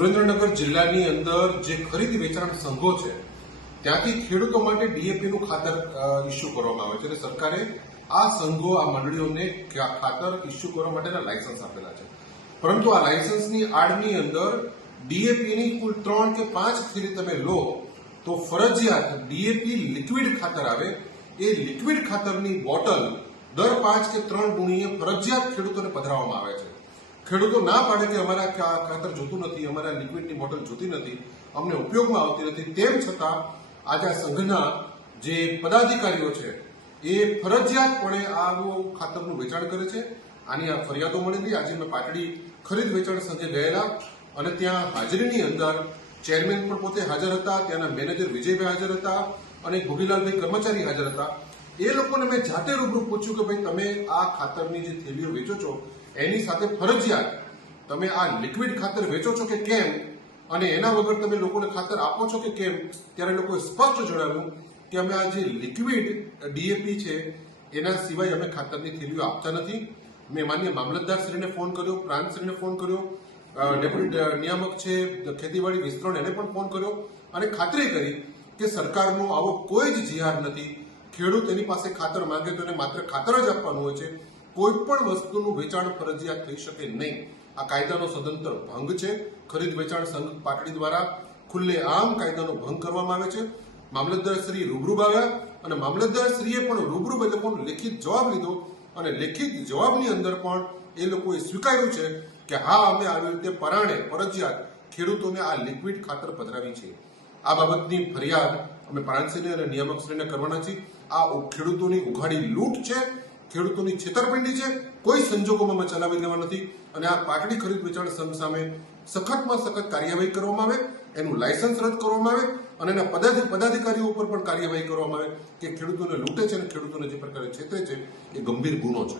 સુરેન્દ્રનગર જિલ્લાની અંદર જે ખરીદ વેચાણ સંઘો છે, ત્યાંથી ખેડૂતો માટે ડીએપીનું ખાતર ઇસ્યુ કરવામાં આવે છે અને સરકારે આ સંઘો, આ મંડળીઓને ખાતર ઇસ્યુ કરવા માટેના લાયસન્સ આપેલા છે. પરંતુ આ લાયસન્સની આડની અંદર ડીએપીની કુલ ત્રણ કે પાંચ થેલી તમે લો, તો ફરજિયાત ડીએપી લિક્વિડ ખાતર આવે. એ લિક્વિડ ખાતરની બોટલ દર પાંચ કે ત્રણ ગુણીએ ફરજિયાત ખેડૂતોને પધરાવવામાં આવે છે. ખેડૂતો ના પાડે કે અમારે આ ખાતર જોતું નથી, અમારે આ લિક્વિડની બોટલ જોતી નથી, અમને ઉપયોગમાં આવતી નથી. તેમ છતાં, આજે આ સંઘના જે પદાધિકારીઓ છે, એ ફરજિયાતપણે આવું ખાતરનું વેચાણ કરે છે. આની આ ફરિયાદો મળેલી આજે મેં પાટડી ખરીદ વેચાણ સંઘે ગયેલા અને ત્યાં હાજરીની અંદર ચેરમેન પણ પોતે હાજર હતા. ત્યાંના મેનેજર વિજયભાઈ હાજર હતા અને ગોગીલાલભાઈ કર્મચારી હાજર હતા. એ લોકોને મેં જાતે રૂબરૂ પૂછ્યું કે ભાઈ, તમે આ ખાતરની જે થેલીઓ વેચો છો, એની સાથે ફરજિયાત તમે આ લિક્વિડ ખાતર વેચો છો કે કેમ? અને એના વગર તમે લોકોને ખાતર આપો છો કે કેમ? ત્યારે લોકોએ સ્પષ્ટ જણાવ્યું કે અમે આ જે લિક્વિડ ડીએપી છે, એના સિવાય અમે ખાતરની થેલીઓ આપતા નથી. મેં માન્ય મામલતદારશ્રીને ફોન કર્યો, પ્રાંતશ્રીને ફોન કર્યો ડેપ્યુટી નિયામક છે, ખેતીવાડી વિસ્તરણ એને પણ ફોન કર્યો અને ખાતરી કરી કે સરકારનો આવો કોઈ જ જીહાર નથી. ખેડૂત એની પાસે ખાતર માંગે તો એને માત્ર ખાતર જ આપવાનું હોય છે. કોઈ પણ વસ્તુનું વેચાણ ફરજિયાત થઈ શકે નહીં. આ કાયદાનો સદંતર ભંગ છે. ખરીદ વેચાણ સંઘ પાટડી દ્વારા ખુલ્લે આમ કાયદાનો ભંગ કરવામાં આવે છે. મામલતદાર શ્રી રૂબરૂ આવ્યા અને મામલતદાર શ્રીએ પણ રૂબરૂ એ લોકોનો લેખિત જવાબ લીધો અને લેખિત જવાબની અંદર પણ એ લોકોએ સ્વીકાર્યું છે કે હા, અમે આવી રીતે પરાણે ફરજિયાત ખેડૂતોને આ લિક્વિડ ખાતર પધરાવી છે. આ બાબતની ફરિયાદ અમે પ્રાંતશ્રીને અને નિયામકશ્રીને કરવાના છીએ. આ ખેડૂતોની ઉઘાડી લૂંટ છે, ખેડૂતોની છેતરપિંડી છે, કોઈ સંજોગોમાં અમે ચલાવી લેવા નથી. અને આ પાટડી ખરીદ વેચાણ સંઘ સામે સખતમાં સખત કાર્યવાહી કરવામાં આવે, એનું લાયસન્સ રદ કરવામાં આવે અને એના પદાધિ, પદાધિકારીઓ ઉપર પણ કાર્યવાહી કરવામાં આવે કે ખેડૂતોને લૂંટે છે અને ખેડૂતોને જે પ્રકારે છેતરે છે, એ ગંભીર ગુનો છે.